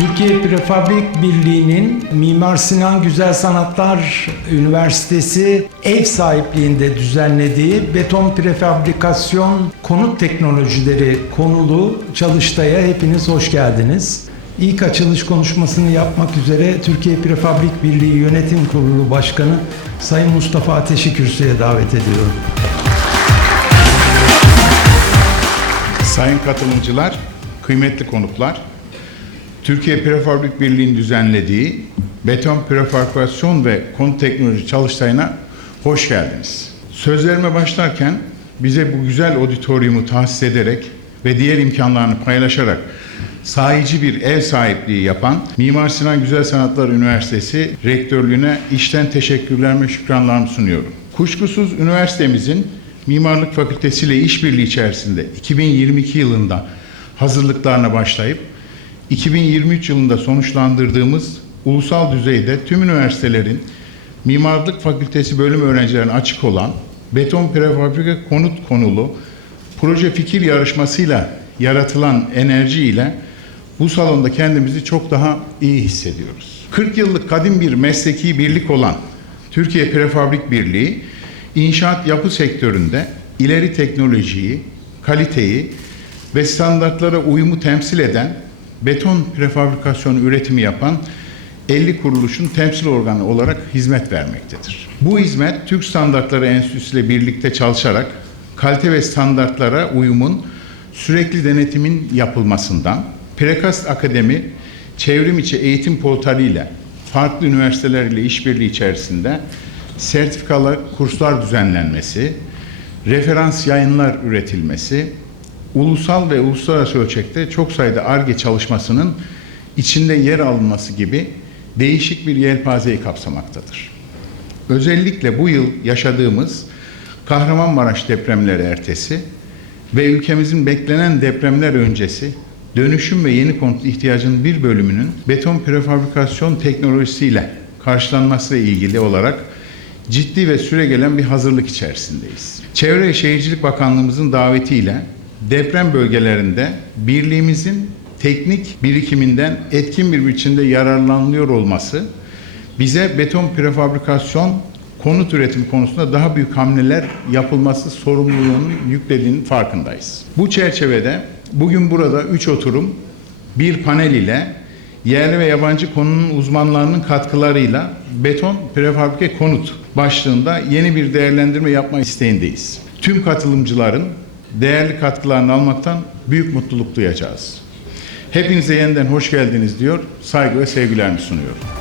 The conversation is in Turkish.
Türkiye Prefabrik Birliği'nin Mimar Sinan Güzel Sanatlar Üniversitesi ev sahipliğinde düzenlediği beton prefabrikasyon konut teknolojileri konulu çalıştaya hepiniz hoş geldiniz. İlk açılış konuşmasını yapmak üzere Türkiye Prefabrik Birliği Yönetim Kurulu Başkanı Sayın Mustafa Ateşi kürsüye davet ediyorum. Sayın katılımcılar, kıymetli konuklar, Türkiye Prefabrik Birliği'nin düzenlediği beton prefabrikasyon ve konut teknoloji çalıştayına hoş geldiniz. Sözlerime başlarken bize bu güzel auditoriumu tahsis ederek ve diğer imkanlarını paylaşarak sahici bir ev sahipliği yapan Mimar Sinan Güzel Sanatlar Üniversitesi rektörlüğüne işten teşekkürlerimi, şükranlarımı sunuyorum. Kuşkusuz üniversitemizin Mimarlık Fakültesi ile işbirliği içerisinde 2022 yılında hazırlıklarına başlayıp 2023 yılında sonuçlandırdığımız ulusal düzeyde tüm üniversitelerin Mimarlık Fakültesi bölüm öğrencilerine açık olan beton prefabrike konut konulu proje fikir yarışmasıyla yaratılan enerji ile bu salonda kendimizi çok daha iyi hissediyoruz. 40 yıllık kadim bir mesleki birlik olan Türkiye Prefabrik Birliği inşaat yapı sektöründe ileri teknolojiyi, kaliteyi ve standartlara uyumu temsil eden beton prefabrikasyon üretimi yapan 50 kuruluşun temsil organı olarak hizmet vermektedir. Bu hizmet Türk Standartları Enstitüsü ile birlikte çalışarak kalite ve standartlara uyumun sürekli denetimin yapılmasından, Prekast Akademi çevrim içi eğitim portalı ile farklı üniversiteler ile işbirliği içerisinde sertifikalar, kurslar düzenlenmesi, referans yayınlar üretilmesi, ulusal ve uluslararası ölçekte çok sayıda ARGE çalışmasının içinde yer alınması gibi değişik bir yelpazeyi kapsamaktadır. Özellikle bu yıl yaşadığımız Kahramanmaraş depremleri ertesi ve ülkemizin beklenen depremler öncesi dönüşüm ve yeni konut ihtiyacının bir bölümünün beton prefabrikasyon teknolojisiyle karşılanmasıyla ilgili olarak ciddi ve süregelen bir hazırlık içerisindeyiz. Çevre ve Şehircilik Bakanlığımızın davetiyle deprem bölgelerinde birliğimizin teknik birikiminden etkin bir biçimde yararlanılıyor olması bize beton prefabrikasyon konut üretimi konusunda daha büyük hamleler yapılması sorumluluğunu yüklediğinin farkındayız. Bu çerçevede bugün burada 3 oturum, bir panel ile yerli ve yabancı konunun uzmanlarının katkılarıyla beton prefabrike konut başlığında yeni bir değerlendirme yapma isteğindeyiz. Tüm katılımcıların değerli katkılarını almaktan büyük mutluluk duyacağız. Hepinize yeniden hoş geldiniz diyor, saygı ve sevgilerimi sunuyorum.